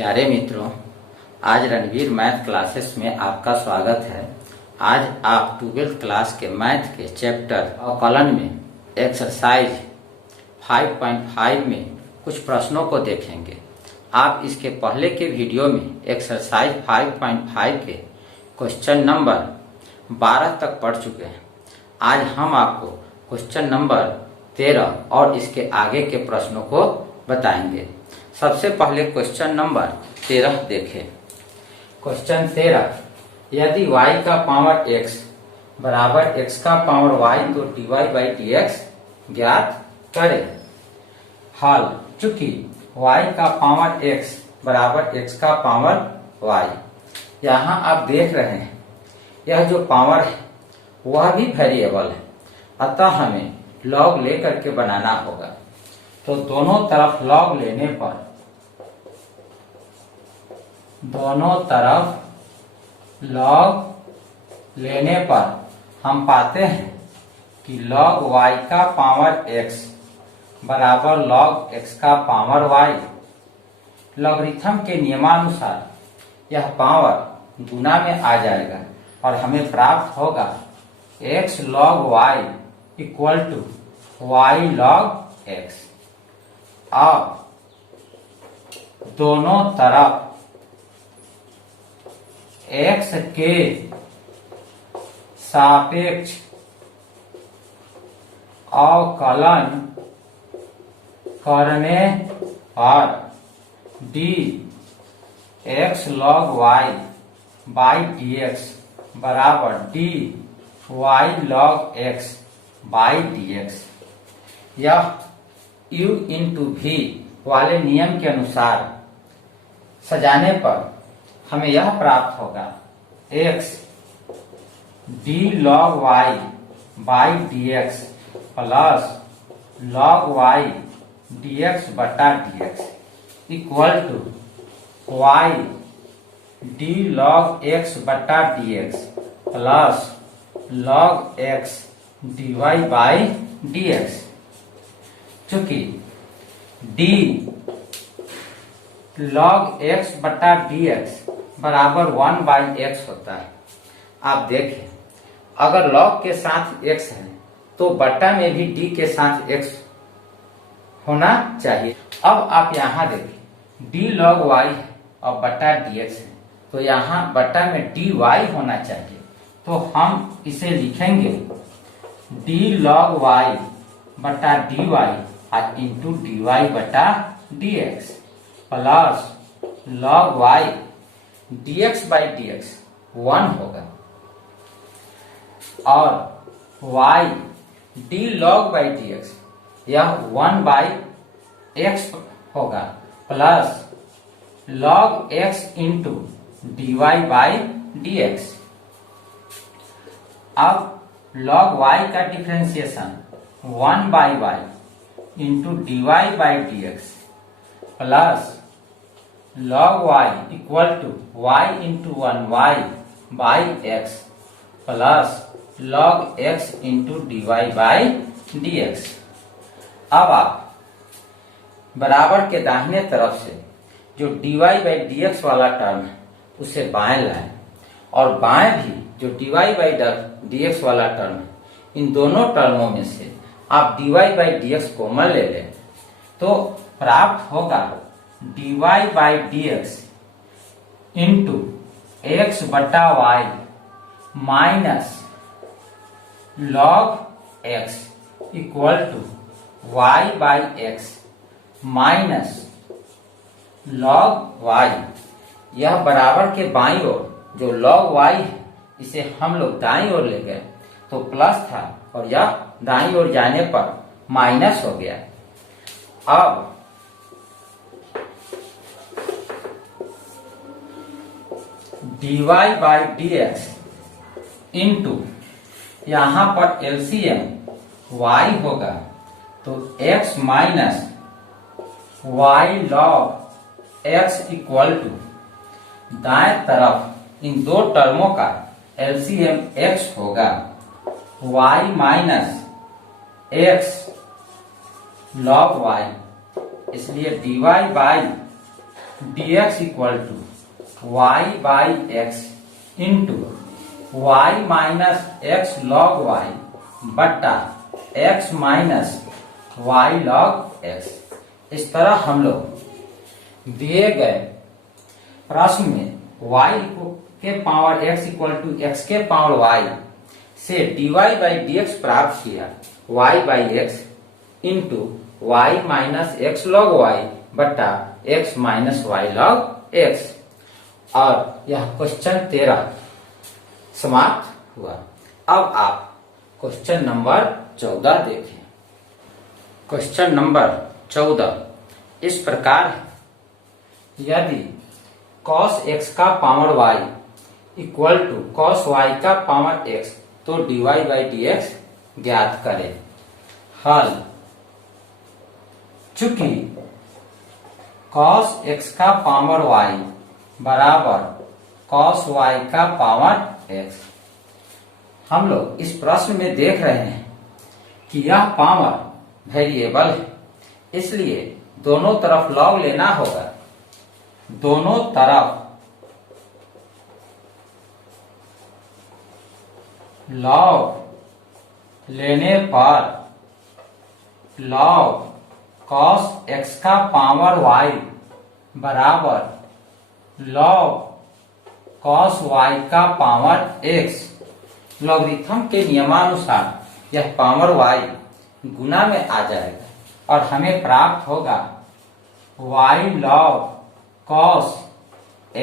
प्यारे मित्रों, आज रणवीर मैथ क्लासेस में आपका स्वागत है। आज आप 12th क्लास के मैथ के चैप्टर अवकलन में एक्सरसाइज 5.5 में कुछ प्रश्नों को देखेंगे। आप इसके पहले के वीडियो में एक्सरसाइज 5.5 के क्वेश्चन नंबर 12 तक पढ़ चुके हैं। आज हम आपको क्वेश्चन नंबर 13 और इसके आगे के प्रश्नों को बताएंगे। सबसे पहले क्वेश्चन नंबर 13 देखें। क्वेश्चन 13, यदि y का पावर x बराबर x का पावर y तो dy बाई dx ज्ञात करें। हल, चूंकि y का पावर x बराबर x का पावर y, यहाँ आप देख रहे हैं यह जो पावर है वह भी वेरिएबल है, अतः हमें लॉग लेकर के बनाना होगा। तो दोनों तरफ लॉग लेने पर हम पाते हैं कि log y का पावर x बराबर log x का पावर y। लॉगरिथम के नियमानुसार यह पावर गुना में आ जाएगा और हमें प्राप्त होगा x log y equal to y log x। अब दोनों तरफ x के सापेक्ष अवकलन करने पर dx log y by dx बराबर dy log x by dx। यह u इंटू v वाले नियम के अनुसार सजाने पर हमें यह प्राप्त होगा x d log y by dx plus log y dx बटा dx equal to y d log x बटा dx plus log x dy by dx। चूंकि d log x बटा dx बराबर 1 बाई x होता है। आप देखें, अगर log के साथ x है तो बटा में भी d के साथ x होना चाहिए। अब आप यहाँ देखें, d log y है और बटा dx है, तो यहाँ बटा में dy होना चाहिए। तो हम इसे लिखेंगे d log y बटा dy इंटू dy बटा dx plus log y dx by dx 1 होगा और y d log by dx यह 1 बाई x होगा plus log x into dy by dx। अब log y का differentiation 1 by y into dy by dx plus log y equal to y into 1y by x plus log x into dy by dx। अब आप बराबर के दाहिने तरफ से जो dy बाई dx वाला टर्म है उसे बाएं लाएं और बाएं भी जो dy बाई dx वाला टर्म है, इन दोनों टर्मों में से आप dy बाई dx कॉमन ले लें तो प्राप्त होगा dy by dx into x बटा y minus log x equal to y by x minus log y। यह बराबर के बाईं ओर जो log y है इसे हम लोग दाईं ओर ले गए तो प्लस था और यह दाईं ओर जाने पर माइनस हो गया। अब dy बाई dx इंटू यहाँ पर एलसीएम y होगा तो x minus y log x equal to दाएं तरफ इन दो टर्मों का एलसीएम x होगा y minus x log y, इसलिए dy by dx equal to y by x into y minus x log y बट्टा x minus y log x. इस तरह हम लोग दिए गए प्रश्न में y के power x equal to x के पावर y से dy बाई dx प्राप्त किया y by x into y minus x log y बटा x minus y log x। और यह क्वेश्चन 13 समाप्त हुआ। अब आप क्वेश्चन नंबर 14 देखें। क्वेश्चन नंबर 14 इस प्रकार है, यदि cos x का power y equal to cos y का पावर x तो dy बाई dx ज्ञात करें। हल, चूंकि cos x का पावर y बराबर cos y का पावर x, हम लोग इस प्रश्न में देख रहे हैं कि यह पावर वेरिएबल है, इसलिए दोनों तरफ लॉग लेना होगा। दोनों तरफ लॉग लेने पर लॉग cos x का पावर y बराबर लॉग cos y का पावर x। लॉगरिथम के नियमानुसार यह पावर y गुना में आ जाएगा और हमें प्राप्त होगा y log cos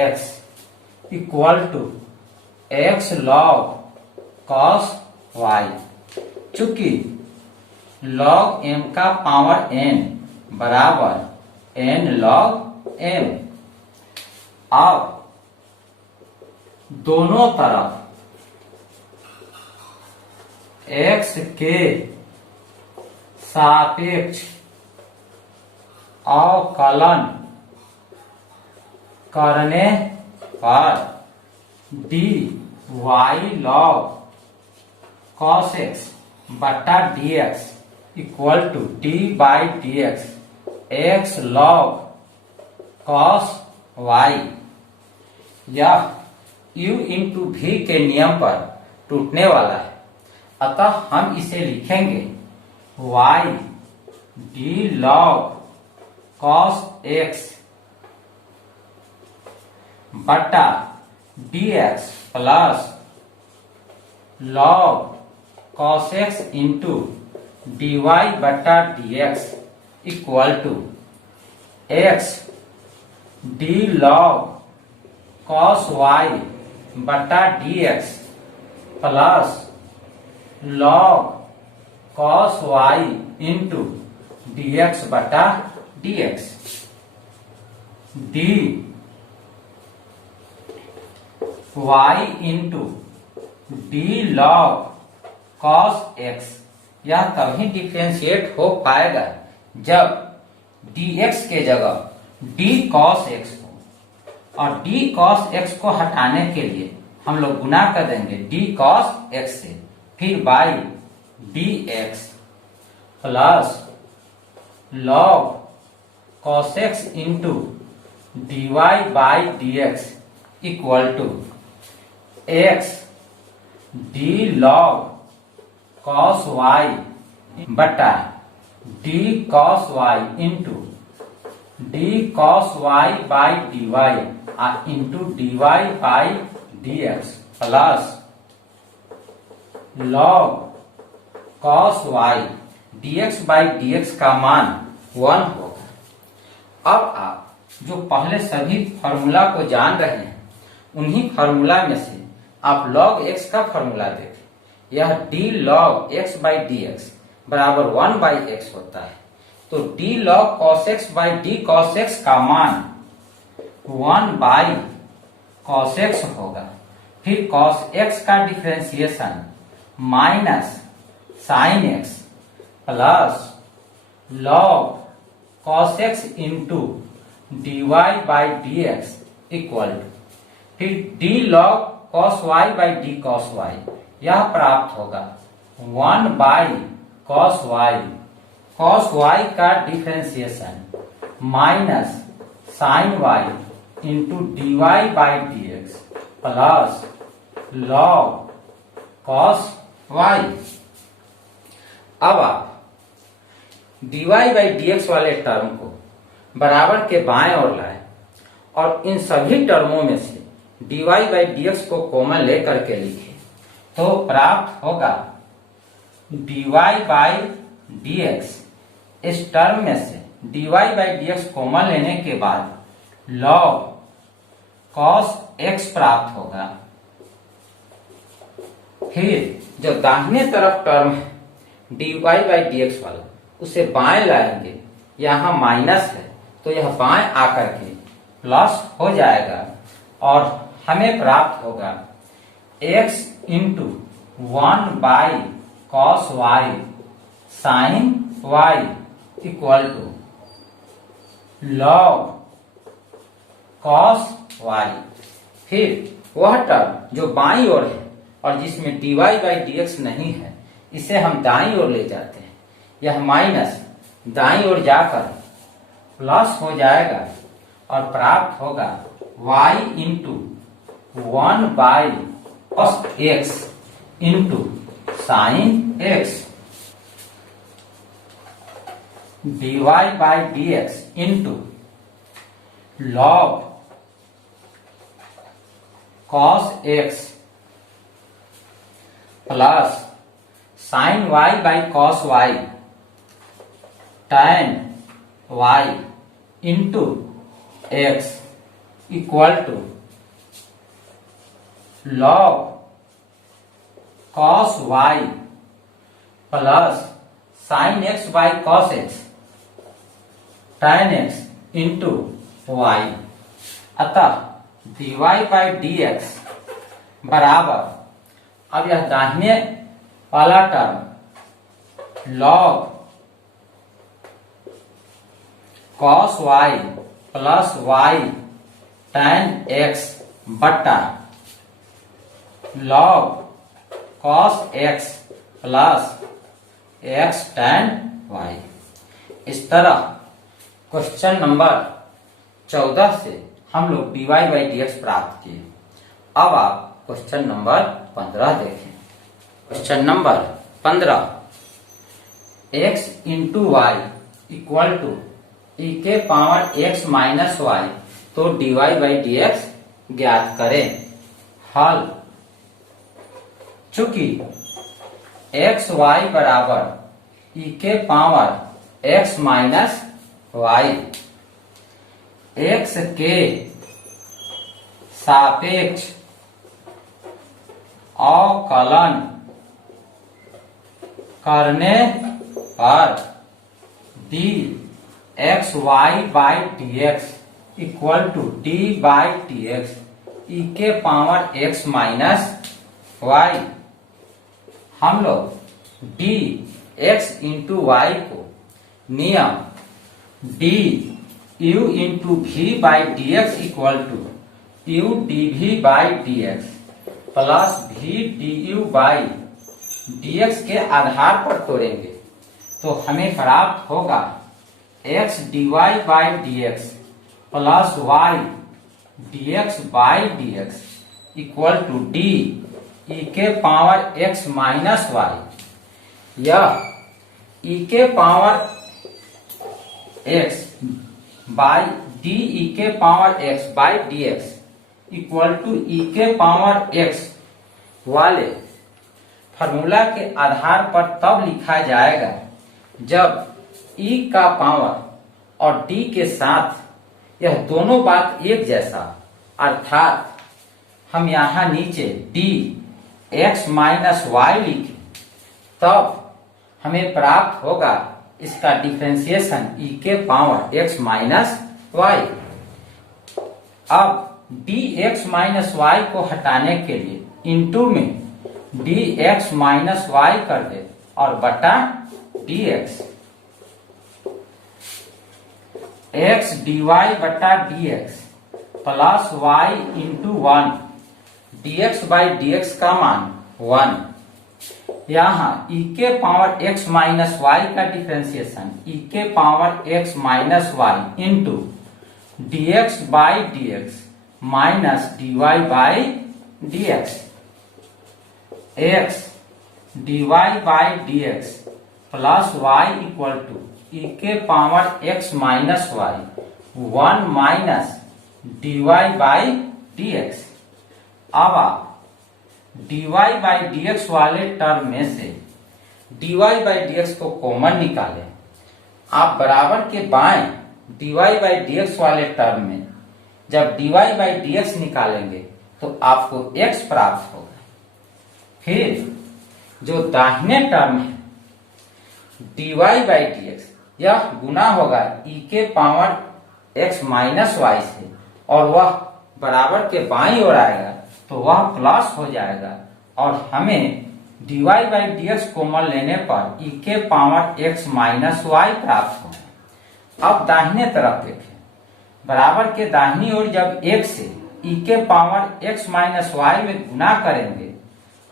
x equal to x log cos y। चूंकि log m का पावर n बराबर n log m। अब दोनों तरफ x के सापेक्ष अवकलन करने पर dy log cos x बटा dx equal to d by dx x log cos y। यह u इंटू v के नियम पर टूटने वाला है, अतः हम इसे लिखेंगे y d log cos x बटा dx plus log cos x into dy बटा dx equal to x d log cos y बटा dx plus log cos y into dx बटा dx। d y into d log cos x, यह तभी differentiate हो पाएगा जब dx के जगह d cos x हो, और d cos x को हटाने के लिए हम लोग गुना कर देंगे d cos x से, फिर by dx plus log cos x into dy by dx equal to x d log cos y बटा d cos y into d cos y by dy into dy by dx plus log cos y dx by dx का मान 1 होगा। अब आप जो पहले सभी formula को जान रहे हैं, उन्हीं फॉर्मूला में से आप log x का फॉर्मूला देखें। यह d log x by dx बराबर 1 बाई x होता है, तो d log cos x by d cos x का मान 1 बाई cos x होगा। फिर cos x का differentiation minus sin x plus log cos x into dy by dx equal to फिर d log cos y by d cos y, यह प्राप्त होगा 1 by cos y। cos y का differentiation minus sine y into d y by d x plus log cos y. अब आप dy by dx वाले term को बराबर के बाएं ओर लाए और इन सभी टर्मों में से dy बाई dx को कॉमन लेकर के लिखे तो प्राप्त होगा dy बाई dx। इस टर्म में से dy बाई dx कॉमन लेने के बाद log cos x प्राप्त होगा। फिर जो दाहिने तरफ टर्म है dy बाई dx वाला उसे बाएं लाएंगे, यहां माइनस है तो यह बाएं आकर के प्लस हो जाएगा और हमें प्राप्त होगा x into 1 by cos y sine y equal to log cos y. फिर वह टर्म जो बाईं ओर है और जिसमें dy बाई dx नहीं है इसे हम दाईं ओर ले जाते हैं, यह माइनस दाईं ओर जाकर प्लस हो जाएगा और प्राप्त होगा y into 1 by cos x into sine x dy by dx into log cos x plus sine y by cos y tan y into x equal to log cos y plus sine x by cos x tan x into y। अतः dy by dx बराबर, अब यह दाहिने वाला term log cos y plus y tan x बट्टा log cos x plus x tan y। इस तरह question number 14 से हम लोग dy बाई dx प्राप्त किए। अब आप क्वेश्चन नंबर 15 देखें। Question number 15, x into y equal to e के पावर x माइनस वाई तो dy बाई dx ज्ञात करें। हल, चूंकि x y बराबर e के power x minus y x के सापेक्ष अवकलन करने पर dx y by dx equal to d by dx e के पावर x माइनस y। हम लोग dx इंटू वाई को नियम d u into v by dx equal to u dv by dx plus v du by dx के आधार पर तोड़ेंगे तो हमें प्राप्त होगा x dy by dx plus y dx by dx equal to d e के पावर x माइनस y। यह e के power x by d e के power x by dx equal to e के पावर x वाले formula के आधार पर तब लिखा जाएगा जब e का पावर और d के साथ यह दोनों बात एक जैसा, अर्थात हम यहां नीचे d x माइनस वाई लिखें तब हमें प्राप्त होगा इसका डिफरेंशिएशन e के पावर x माइनस वाई। अब dx माइनस वाई को हटाने के लिए इंटू में dx माइनस वाई कर दे और बटा dx x dy बटा dx plus y into 1 dx by dx का मान 1। यहाँ e के पावर x माइनस वाई का डिफरेंशिएशन e के power x minus y into dx by dx minus dy by dx, x dy by dx plus y equal to e के power x minus y 1 minus dy by dx। अब आप dy by dx वाले term में से dy by dx को common निकालें। आप बराबर के बाएं dy बाई dx वाले टर्म में जब dy बाई dx निकालेंगे तो आपको x प्राप्त होगा। फिर जो दाहिने टर्म है dy बाई dx यह गुना होगा e के पावर x माइनस y से और वह बराबर के बाईं ओर आएगा तो वह प्लस हो जाएगा और हमें dy बाई dx कॉमन लेने पर e के पावर x माइनस y प्राप्त होगा। अब दाहिने तरफ देखें, बराबर के दाहिनी ओर जब x से e के पावर x माइनस y में गुना करेंगे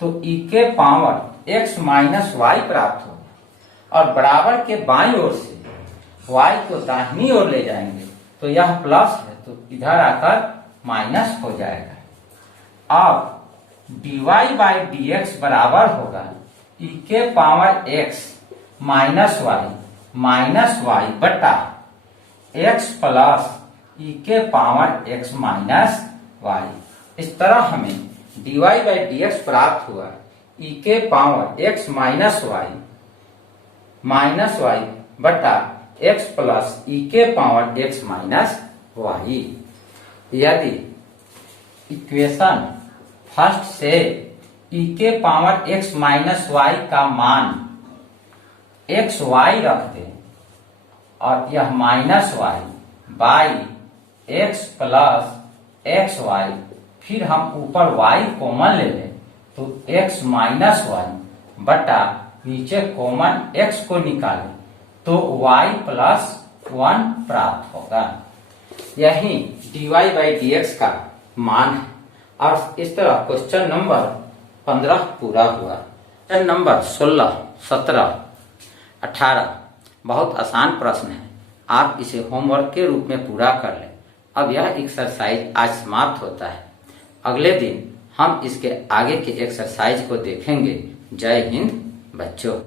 तो e के पावर x माइनस y प्राप्त होगा और बराबर के बाईं ओर से y को दाहिनी ओर ले जाएंगे तो यह प्लस है तो इधर आकर माइनस हो जाएगा। अब dy बाई dx बराबर होगा e के पावर x माइनस y बटा x प्लस e के पावर x माइनस y। इस तरह हमें dy बाई dx प्राप्त हुआ e के पावर x माइनस y बटा x प्लस e के पावर x माइनस y। यदि इक्वेशन फर्स्ट से e के पावर x माइनस y का मान xy रख दें और यह minus y by x plus xy, फिर हम ऊपर y कॉमन ले लें तो x माइनस y बटा नीचे कॉमन x को निकालें तो y प्लस 1 प्राप्त होगा। यही dy बाई dx का मान है और इस तरह क्वेश्चन नंबर 15 पूरा हुआ। क्वेश्चन नंबर 16, 17, 18 बहुत आसान प्रश्न है, आप इसे होमवर्क के रूप में पूरा कर लें। अब यह एक्सरसाइज आज समाप्त होता है, अगले दिन हम इसके आगे के एक्सरसाइज को देखेंगे। जय हिंद बच्चों।